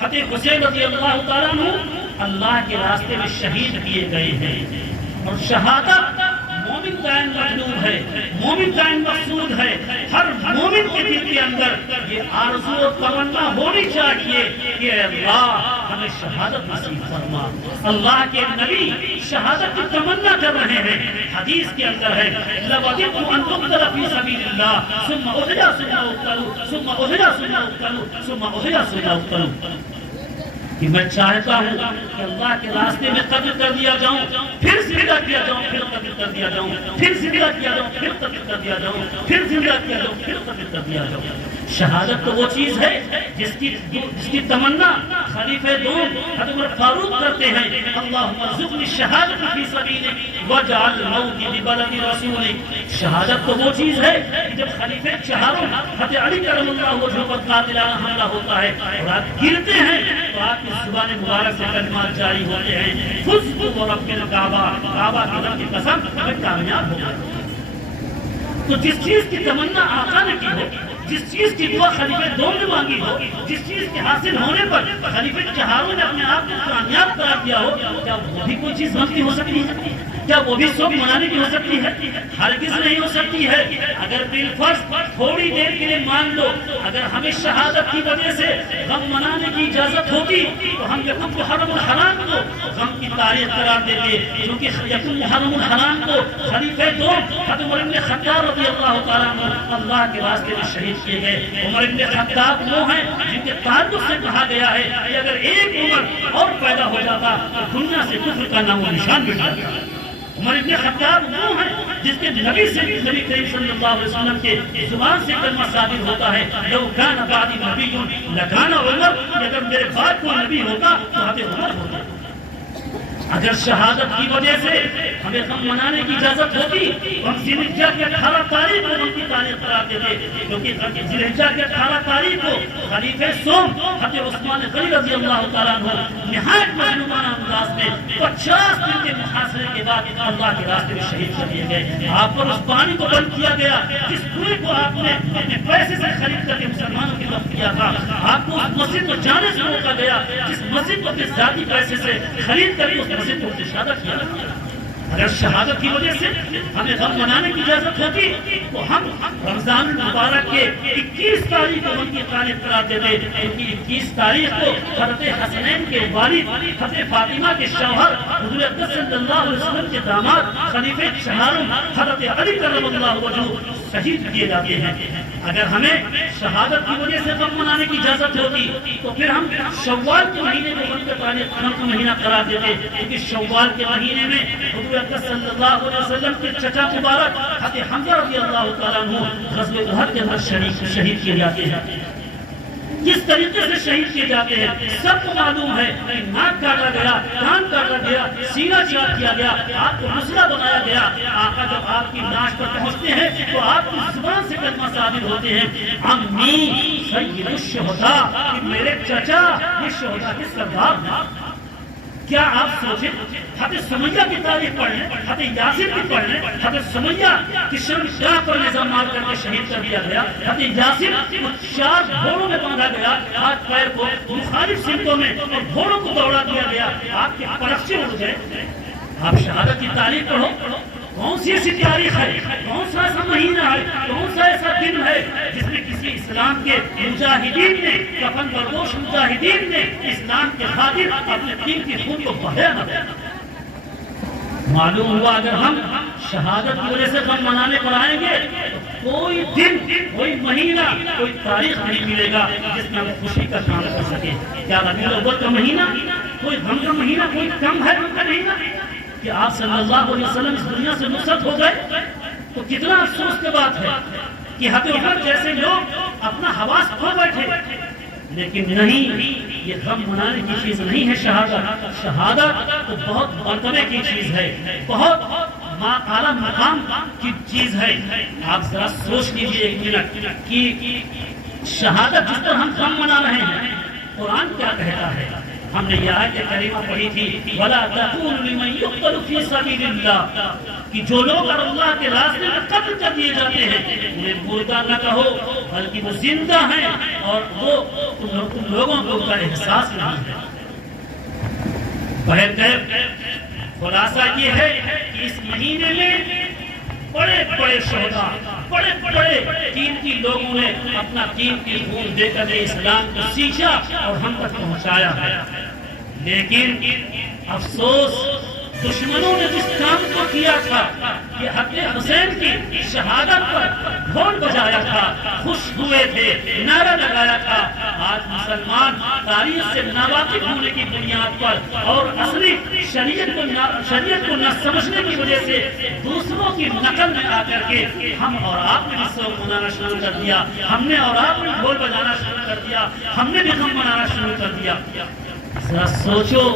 حضرت حسین رضی اللہ تعالیٰ عنہ اللہ کے راستے میں شہید کیے گئے ہیں، اور شہادت مومن کا مطلوب ہے، مومن کا مقصود ہے۔ ہر مومن کے دل کے اندر یہ آرزو و تمنا ہونی چاہیے کہ اے اللہ ہمیں شہادت نصیب فرما۔ اللہ کے نبی شہادت کی تمنا کر رہے ہیں، حدیث کے اندر ہے لَوَدِدْتُ أَن تُقْتَلَ فِي سَبِيلِ اللَّهِ ثُمَّ أُحْيَىٰ ثُمَّ أُقْتَلُ ثُمَّ أُحْيَىٰ ثُمَّ أُقْتَلُ ثُمَّ أُحْيَىٰ ثُمَّ أُقْتَلُ، کہ میں چاہتا ہوں کہ اللہ کے راستے میں قتل کر دیا جاؤں، پھر زندہ کیا جاؤں، پھر قتل کر دیا جاؤں، پھر زندہ کیا جاؤں، پھر قتل کر دیا جاؤں، پھر زندہ کیا جاؤں، پھر قتل کر دیا جاؤں۔ شہادت تو وہ چیز ہے جس کی تمنا خلیفہ دوم حضرت عمر فاروق کرتے ہیں، اللہم ارزقنی الشہادۃ فی سبیلک واجعل موتی ببلد رسولک۔ شہادت تو وہ چیز ہے کہ جب خلیفہ چہاروں حضرت علی کرم اللہ وجہہ پر قاتلانہ حملہ ہوتا ہے اور آپ گرتے ہیں تو آپ کی زبان مبارک سے کلمات جاری ہوتے ہیں، فزت ورب الکعبہ، کعبہ کی رب کی قسم میں کامیاب ہو گیا۔ تو جس چیز کی تمنا آقا نے کی ہو، جس چیز کی دعا خلیفہ دوم نے مانگی ہو، جس چیز کے حاصل ہونے پر خلیفہ چہاروں نے اپنے آپ کو کامیاب قرار دیا ہو، کیا وہ بھی کوئی چیز غم کی ہو سکتی ہے؟ کیا وہ بھی سوگ منانے کی ہو سکتی ہے؟ ہرگز نہیں ہو سکتی ہے۔ اگر بالفرض تھوڑی دیر کے لیے مان لو اگر ہمیں شہادت کی وجہ سے غم منانے کی اجازت ہوتی تو ہم یکم محرم الحرام کو غم کی تاریخ قرار دیتے، کیونکہ یکم محرم الحرام کو خلیفہ دوم حضرت عمر بن خطاب رضی اللہ تعالیٰ عنہ اللہ کے راستے میں شہید کیے گئے۔ عمر بن خطاب وہ ہیں جن کے تعلق سے کہا گیا ہے کہ اگر ایک عمر اور پیدا ہو جاتا تو دنیا سے کفر کا نام و نشان مٹ جاتا۔ عمر بن خطاب وہ ہیں جس کے نبی سے نبی کریم صلی اللہ علیہ وسلم کے زبان سے کلمہ ثابت ہوتا ہے، لو کان بعدی نبی لکان عمر، کہ اگر میرے بعد کوئی نبی ہوتا تو حضرت عمر ہوتا۔ اگر شہادت کی وجہ سے ہمیں غم منانے کی اجازت ہوتی تو ہم ذی الحجہ کی 18 تاریخ کو غم کی تاریخ قرار دیتے، کیونکہ ذی الحجہ کی 18 تاریخ کو خلیفہ سوم حضرت عثمان غنی رضی اللہ تعالیٰ عنہ نہایت مظلومانہ انداز میں 50 دن کے محاصرے کے بعد اللہ کے راستے میں شہید کر دیے گئے۔ آپ پر اس پانی کو بند کیا گیا جس کنویں کو آپ نے اپنے پیسے سے خرید کر کے مسلمانوں کی وقت کیا تھا، آپ کو اس مسجد کو جانے سے روکا گیا جس مسجد کو اپنے ذاتی پیسے سے خرید کر کے اس مسجد کو شہادت کیا۔ اگر شہادت کی وجہ سے ہمیں غم منانے کی اجازت ہوتی تو ہم رمضان المبارک کے 21 تاریخ کو غم کی تاریخ قرار دیتے، کیونکہ 21 تاریخ کو حضرت حسنین کے والد حضرت فاطمہ کے شوہر حضور اقدس صلی اللہ علیہ وسلم کے داماد خلیفہ چہارم حضرت علی کرم اللہ وجہہ شہید کیے جاتے ہیں۔ اگر ہمیں شہادت کی وجہ سے غم منانے کی اجازت ہوتی تو پھر ہم شوال کے مہینے کو غم کا مہینہ قرار دیتے، کیونکہ شوال کے مہینے میں حضور اقدس صلی اللہ علیہ وسلم کے چچا مبارک حضرت حمزہ رضی اللہ تعالیٰ عنہ غزوہ احد کے اندر شہید کیے جاتے ہیں۔ کس طریقے سے شہید کیے جاتے ہیں سب کو معلوم ہے کہ ناک کاٹا گیا، کان کاٹا گیا، سینہ چاک کیا گیا، آپ کو مسئلہ بنایا گیا۔ آقا جب آپ کی لاش پر پہنچتے ہیں تو آپ کی زبان سے کلمہ ثابت ہوتے ہیں، امی سید الشہداء، کہ میرے چچا یہ شہداء کے سردار ہیں۔ کیا آپ سوچیں حضرت سمیہ کی تاریخ پڑھ لیں، حضرت یاسر کی پڑھ لیں، حضرت سمیہ کی شرمگاہ پر نظام مار کر کے شہید کر دیا گیا، حضرت یاسر کو 4 گھوڑوں میں باندھا گیا، ہاتھ پیر کو مخالف سمتوں میں اور گھوڑوں کو دوڑا دیا گیا، آپ کے پرچے اڑ گئے۔ آپ شہادت کی تاریخ پڑھو، کون سی ایسی تاریخ ہے، کون سا ایسا مہینہ ہے، کون سا ایسا دن ہے جس میں کسی اسلام کے مجاہدین نے، کفن پردوش مجاہدین نے اسلام کے خاطر اپنے دین کی خون کو بہایا نہ دیا۔ معلوم ہوا اگر ہم شہادت کی وجہ سے غم منانے پر آئیں گے تو کوئی دن، کوئی مہینہ، کوئی تاریخ نہیں ملے گا جس میں ہم خوشی کا کام کر سکیں۔ کیا ربیع الاول کا مہینہ کوئی غم کا مہینہ، کوئی کم ہے غم کا مہینہ؟ کہ آپ صلی اللہ علیہ وسلم اس دنیا سے رخصت ہو گئے تو کتنا افسوس کی بات ہے کہ حضرت عمر جیسے لوگ اپنا حواس کھو بیٹھے، لیکن نہیں، یہ غم منانے کی چیز نہیں ہے شہادت۔ شہادت تو بہت مرتبے کی چیز ہے، بہت اعلیٰ مقام کی چیز ہے۔ آپ ذرا سوچ لیجیے ایک منٹ کہ شہادت جس پر ہم غم منا رہے ہیں قرآن کیا کہتا ہے؟ ہم نے یہ آیت کریمہ پڑھی تھی، وَلَا تَقُولُوا لِمَن يُقْتَلُ فِي سَبِيلِ اللَّهِ، کہ جو لوگ اللہ کے راستے میں قتل کر دیے جاتے ہیں انہیں مردہ نہ کہو بلکہ وہ زندہ ہیں، اور وہ تم لوگوں کو ان کا احساس نہیں ہے۔ بہرکیف خلاصہ یہ ہے کہ اس مہینے میں بڑے بڑے شہداء، بڑے بڑے قیمتی لوگوں نے اپنا قیمتی خون دے کر اسلام کو سیکھا اور ہم تک پہنچایا ہے، لیکن افسوس دشمنوں نے جس کام کو کیا تھا کہ حضرت حسین کی شہادت پر ڈھول بجایا تھا، خوش ہوئے تھے، نعرہ لگایا تھا آج مسلمان تاریخ سے ناواقف ہونے کی بنیاد پر اور اصلی شریعت کو نہ سمجھنے کی وجہ سے دوسروں کی نقل میں آ کر کے ہم اور آپ نے بھی سوگ منانا شروع کر دیا، ہم نے اور آپ نے ڈھول بجانا شروع کر دیا، ہم نے بھی غم منانا شروع کر دیا۔ ذرا سوچو،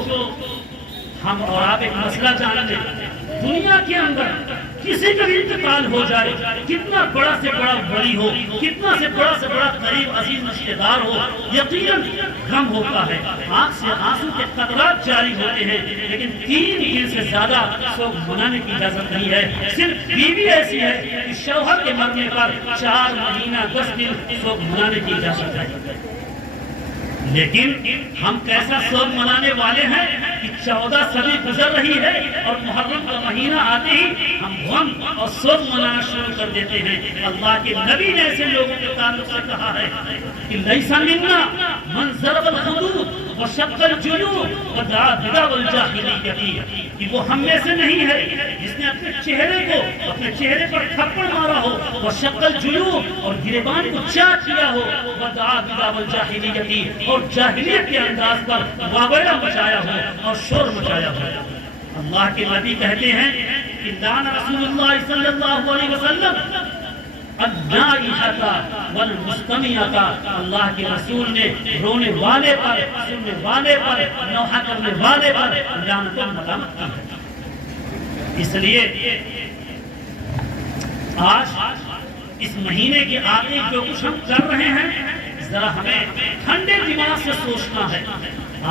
ہم اور آپ ایک مسئلہ جانتے ہیں، دنیا کے اندر کسی کا بھی انتقال ہو جائے، کتنا بڑا سے بڑا ولی ہو، کتنا سے بڑا قریب عزیز رشتہ دار ہو، یقیناً غم ہوتا ہے، آنکھ سے آنسو کے قطرات جاری ہوتے ہیں، لیکن 3 دن سے زیادہ سوگ منانے کی اجازت نہیں ہے۔ صرف بیوی ایسی ہے کہ شوہر کے مرنے پر 4 مہینہ 10 دن سوگ منانے کی اجازت ہے، لیکن ہم کیسا سوگ منانے والے ہیں کہ 14 صدی گزر رہی ہے اور محرم کا مہینہ آتے ہی ہم غم اور سوگ منانا شروع کر دیتے ہیں۔ اللہ کے نبی نے ایسے لوگوں کے تعلق سے کہا ہے کہ لیس منا من ضرب الخدود وشق الجیوب ودعا بدعوى الجاہلیۃ، کہ وہ ہم میں سے نہیں ہے جس نے اپنے چہرے پر تھپڑ مارا ہو، وشق الجیوب اور گریبان کو چاٹ کیا ہو، ودعا بدعوى الجاہلیۃ اور جاہلیت کے انداز پر واویلا مچایا ہو اور شور مچایا ہو۔ اللہ کے نبی کہتے ہیں کہ لعن رسول اللہ صلی اللہ علیہ وسلم النائحۃ والمستمعۃ، اللہ کے رسول نے رونے والے پر، سننے والے پر، نوحہ کرنے والے پر لعنت و ملامت کی ہے۔ اس لیے آج اس مہینے کے آگے جو کچھ ہم کر رہے ہیں، ذرا ہمیں ٹھنڈے دماغ سے سوچنا ہے۔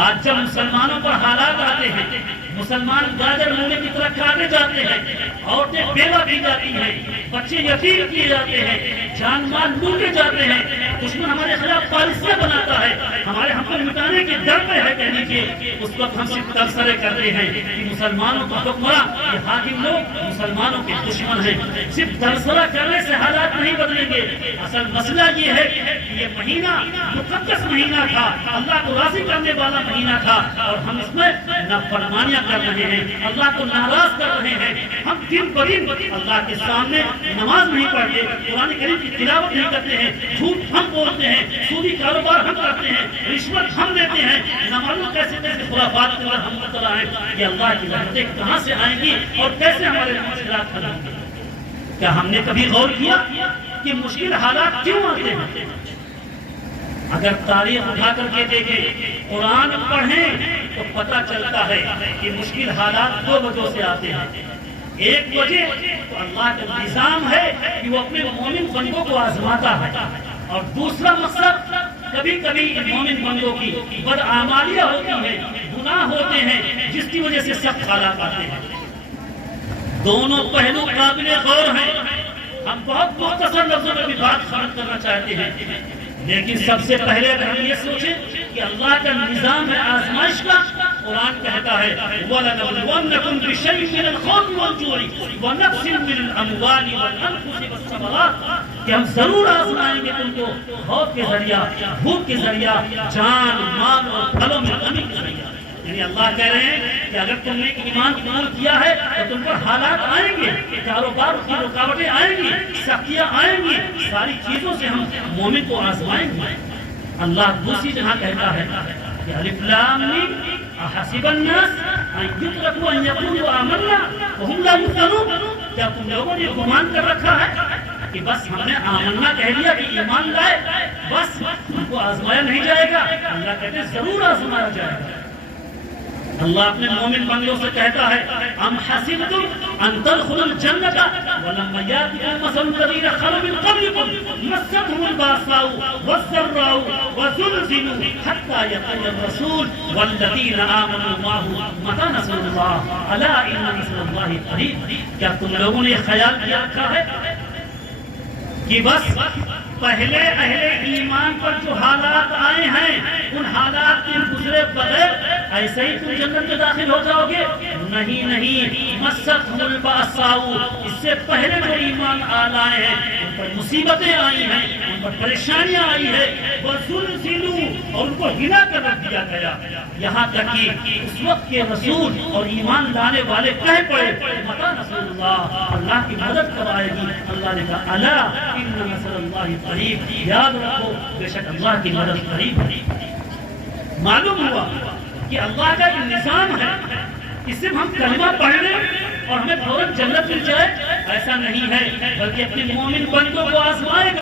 آج جب مسلمانوں پر حالات آتے ہیں، مسلمان گاجر مونے کی طرح کاٹے جاتے ہیں، عورتیں بیوہ کی جاتی ہیں، بچے یتیم کیے جاتے ہیں، جان مال لوٹے جاتے ہیں، دشمن ہمارے خلاف پالیسیاں بناتا ہے، ہمارے ہم کو مٹانے کے ڈر پہ ہے کہہ لیجیے، اس وقت ہم صرف تبصرے کرتے ہیں کہ مسلمانوں کا حکمراں، یہ حاکم لوگ مسلمانوں کے دشمن ہیں۔ صرف تبصرہ کرنے سے حالات نہیں بدلیں گے۔ اصل مسئلہ یہ ہے کہ یہ مہینہ مقدس مہینہ تھا، اللہ کو راضی کرنے والا مہینہ تھا، اور ہم اس میں نافرمانیاں کر رہے ہیں، اللہ کو ناراض کر رہے ہیں۔ ہم دن بدن اللہ کے سامنے نماز نہیں پڑھتے، قرآن کریم کی تلاوت نہیں کرتے ہیں، جھوٹ ہم بولتے ہیں، سودی کاروبار ہم کرتے ہیں، رشوت ہم دیتے ہیں، نامعلوم کیسے خرافات کے اندر ہم مبتلا ہیں۔ یہ اللہ کی رحمتیں کہاں سے آئیں گی اور کیسے ہمارے مشکلات حل ہوں گے؟ کیا ہم نے کبھی غور کیا کہ مشکل حالات کیوں آتے ہیں؟ اگر تاریخ اٹھا کر کے دیکھیں، قرآن پڑھیں تو پتہ چلتا ہے کہ مشکل حالات 2 وجہ سے آتے ہیں۔ ایک وجہ تو اللہ کا نظام ہے کہ وہ اپنے مومن بندوں کو آزماتا ہے، اور دوسرا مقصد کبھی کبھی مومن بندوں کی بدعمالیاں ہوتی ہیں، گناہ ہوتے ہیں، جس کی وجہ سے سخت حالات آتے ہیں۔ دونوں پہلو قابل غور ہیں۔ ہم بہت مختصر لفظوں میں بھی بات ختم کرنا چاہتے ہیں، لیکن سب سے پہلے اگر ہم یہ سوچیں کہ اللہ کا نظام ہے آزمائش کا، قرآن کہتا ہے وَلَنَبْلُوَنَّكُمْ بِشَيْءٍ مِّنَ الْخَوْفِ وَالْجُوعِ وَنَقْصٍ مِّنَ الْأَمْوَالِ وَالْأَنفُسِ وَالثَّمَرَاتِ، کہ ہم ضرور آزمائیں گے تم کو خوف کے ذریعہ، بھوک کے ذریعہ، جان مال اور پھلوں میں کمی کے ذریعہ۔ یعنی اللہ کہہ رہے ہیں کہ اگر تم نے ایمان قبول کیا ہے تو تم پر حالات آئیں گے، کاروبار کی رکاوٹیں آئیں گی، سختیاں آئیں گی، ساری چیزوں سے ہم مومن کو آزمائیں گے۔ اللہ دوسری جگہ کہتا ہے کہ الف لام میم احسب الناس ان یترکوا ان یقولوا آمنا وهم لا یفتنون، کیا تم لوگوں نے گمان کر رکھا ہے کہ بس ہم نے آمنا کہہ لیا کہ ایمان لائے، بس ہم کو آزمایا نہیں جائے گا؟ اللہ کہتے ہیں ضرور آزمایا جائے گا۔ اللہ اپنے مومن بندوں سے کہتا ہے ام حسبتم ان تدخلوا الجنة ولما يأتكم مثل الذين خلوا من قبلكم مستهم البأساء والضراء وزلزلوا حتى يقول الرسول والذين آمنوا معه متى نصر الله ألا إن نصر الله قريب۔ کیا تم لوگوں نے خیال کیا رکھا ہے کہ بس پہلے اہل ایمان پر جو حالات آئے ہیں ان حالات کے گزرے بغیر ایسے ہی تم جنت میں داخل ہو جاؤ گے؟ نہیں، مستهم البأساء، اس سے پہلے جو ایمان آلائے ہیں پر مصیبتیں آئی ہیں، ان پر پریشانیاں آئی ہیں، وَزُلْزِلُوا اور ان کو ہلا کر رکھ دیا گیا، یہاں تک کہ اس وقت کے رسول اور ایمان لانے والے کہہ پڑے متی نصر اللہ، اللہ کی مدد کب آئے گی؟ اللہ نے کہا الا ان نصر اللہ قریب، یاد رکھو بے شک اللہ کی مدد قریب ہے۔ معلوم ہوا کہ اللہ کا یہ نظام ہے کہ صرف ہم کلمہ پڑھ لیں اور ہمیں فوراً جنت مل جائے، ایسا نہیں ہے، بلکہ اپنے مومن بندوں کو آزمائے گا۔